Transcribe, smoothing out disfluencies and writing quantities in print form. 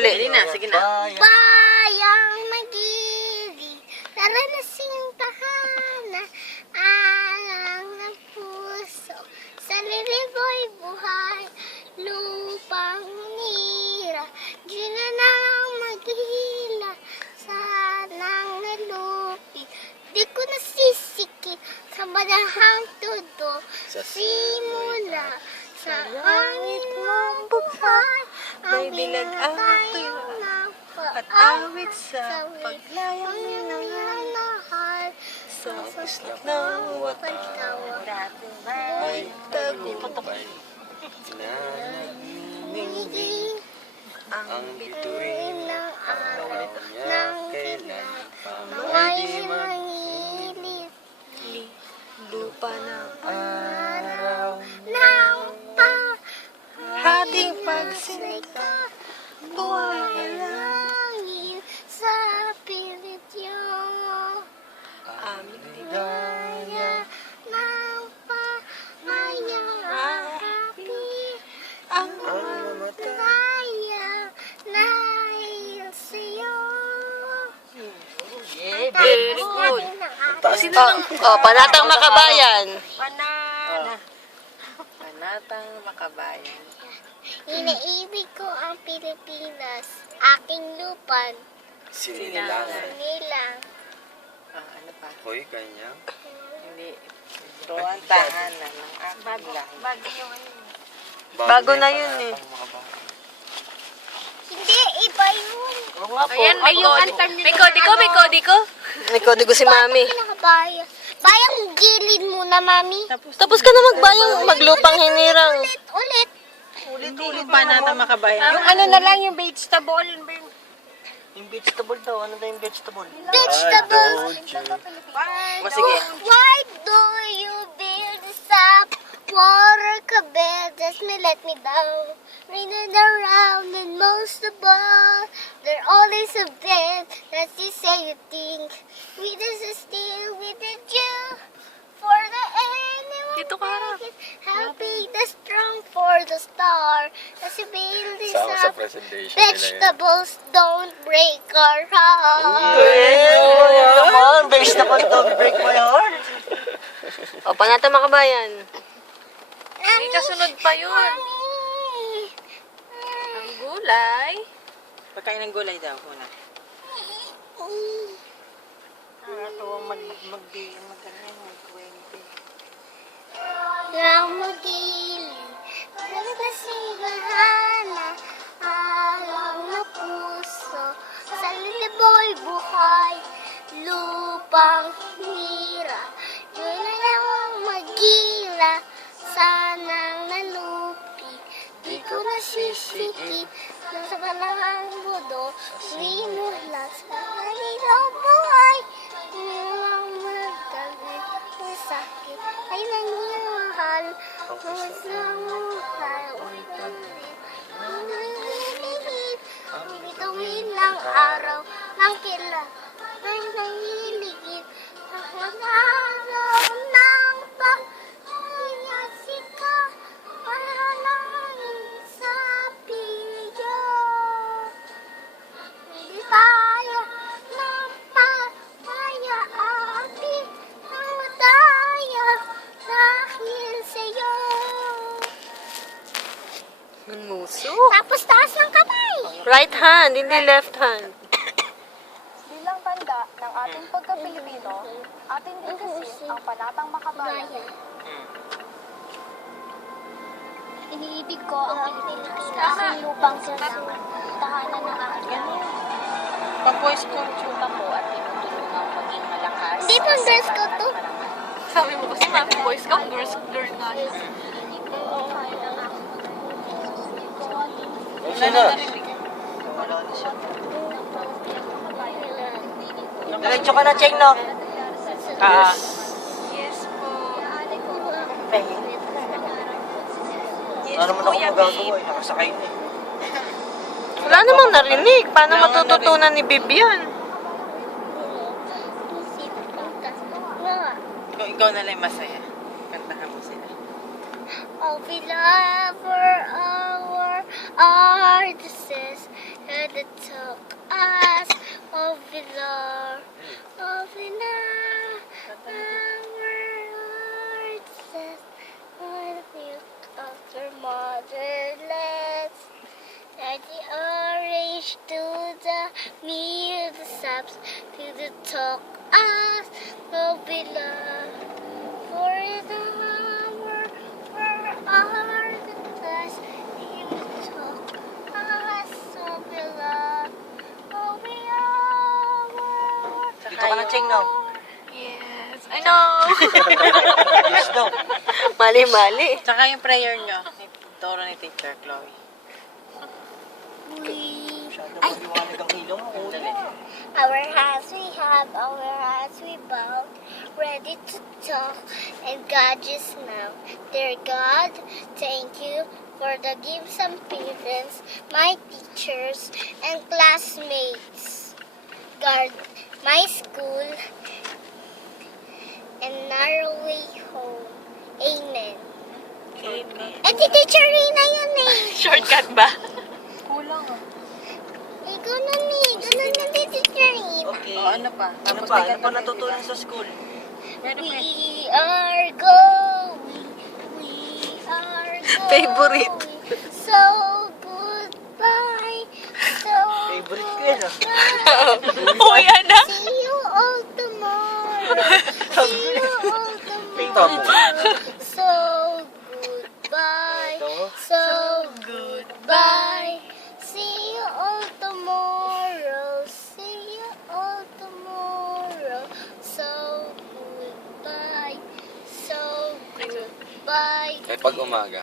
Dali. Dali na, sige na. Bayang magili, naranasing tahanan, alang ng puso, sa liliboy buhay, lupang nira, di na lang maghila, sanang nalupi, di ko nasisikip sa madahang tudo, simula sa langit mong buhay, May binag-atoy at awit sa paglayang minamahal sa isla ng watawan. Ay tagumpay na nanginginig ang bituin ng araw niya kailan pa may di mangilit lupa ng araw ng hating pagsinta buhay pahangin sa pilit yung aming ligaya ng pamayarapi ang mamatay. kaya dahil sa'yo. Yeah, very good. Panatang Makabayan. Panatang Makabayan. Inaibig ko ang Pilipinas, aking lupan, Sinilangan. nilang. Ano pa? Hoy, kanya. Hindi. Ito ang tahanan ng aking lahi. Bago na yun eh. Hindi, iba yun. Ayan, may yung kanta niyo. May kodi ko. May kodigo si Mami. Pinakabayan. Bayang gilid muna, Mami. Tapos ka na magbayang maglupang hinirang. Ulit. Ulit Panatang Makabayan. Yung ano na lang, yung vegetable. Yung vegetable daw. Ano daw yung vegetable? Vegetables. Sige. Why do you build this up? Water kabel, just me let me down. Raining around and most of all, they're always a bed that you say you think. We just still with the Jew for the anyone. Dito ka harap. Happy the strong for the star. As you build this Sama sa up, presentation nila yun. vegetables don't break our heart. Naman, vegetable don't break my heart. O, Panatang Makabayan. May kasunod pa yun. Mami. Ang gulay. Pagkain ng gulay daw, una. Nakakatuwang mag-20. Lang magili, nagkasigahan alam na puso, sa liboy buhay, lupang hira, yun na lang ang magila, sanang nalupi, di ko nasisikip, nasa panahang budo, sinula sa kanilang buhay, nilang magdagit ng sakit, ay nangyamahal, mas namuhay, bibituin ng araw, ng kila, ay nangiligid, ang araw ng pag-inyasika, panalangin sa piyo. Hindi tayo ng pamaya-api, ang madaya dahil sa'yo. Ang muso. Tapos taas ng kamay. Right hand, hindi left hand. Bilang tanda ng ating pagka-Pilipino, atin din kasi ang Panatang Makabayan. Iniibig ko ang Pilipinas. Aking lupang salamat. Tahanan ng aking Pag-voice culture pa po at tinutulungan maging malakas. Hindi po dress ko to. Sabi mo kasi Mami, boys ka, girls nga siya. Sino? Diretso ka na, Cheng, no? Yes po. Ano mo na ako magagawa eh, nakasakay na eh. Wala namang narinig. Paano matututunan ni Bibian? Ikaw na lang masaya. Kantahan mo sila. Oh, we love our artists and it took us over there, over now. Our hearts says, "What you after motherless?" And the orange to the meal, the saps to the talk us over there. For the hour, for our the class, you talk us over there. Oh, we are. Saka Dito ka na, Cheng, no? Yes, I know. Yes daw. Mali-mali. Tsaka yung prayer nyo. Turo ni Teacher Chloe. Masyado maliwanag ang ilaw mo. Dali. Our hands we have, our hands we bow, ready to talk, and God just now. Dear God, thank you for the gifts and parents, my teachers, and classmates. Guard my school and our way home. Amen. Amen. Eh, si Teacher Rina yun eh. Shortcut ba? Kulang ah. Ikaw na ni, ganun na si Teacher Rina. Okay. O, ano pa? Ano Tapos pa? may Ano ganda pa din, natutunan diba? sa school? Meron pa. We are going. We are going. Favorite. So goodbye. So Favorite ko yan, ah. Uy, anak. See you all tomorrow. See you all Tamo. tomorrow. So goodbye. Ito. So goodbye. See you all tomorrow. See you all tomorrow. So goodbye. So goodbye. Ay, pag umaga.